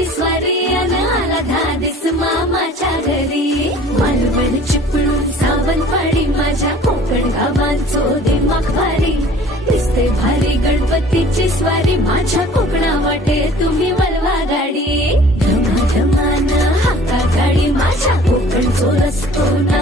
गणपतीची स्वारी अन आला धादिस मामाच्या घरी. मालवण चिपळूण सावंतवाडी माझ्या कोकण गावांचो दिमाग भारी. दिसते भारी गणपतीची स्वारी माझ्या कोकणा वाटे तुम्ही वलवा गाडी. धमाधमान हाका गाडी माझ्या कोकणचो रस्तो ना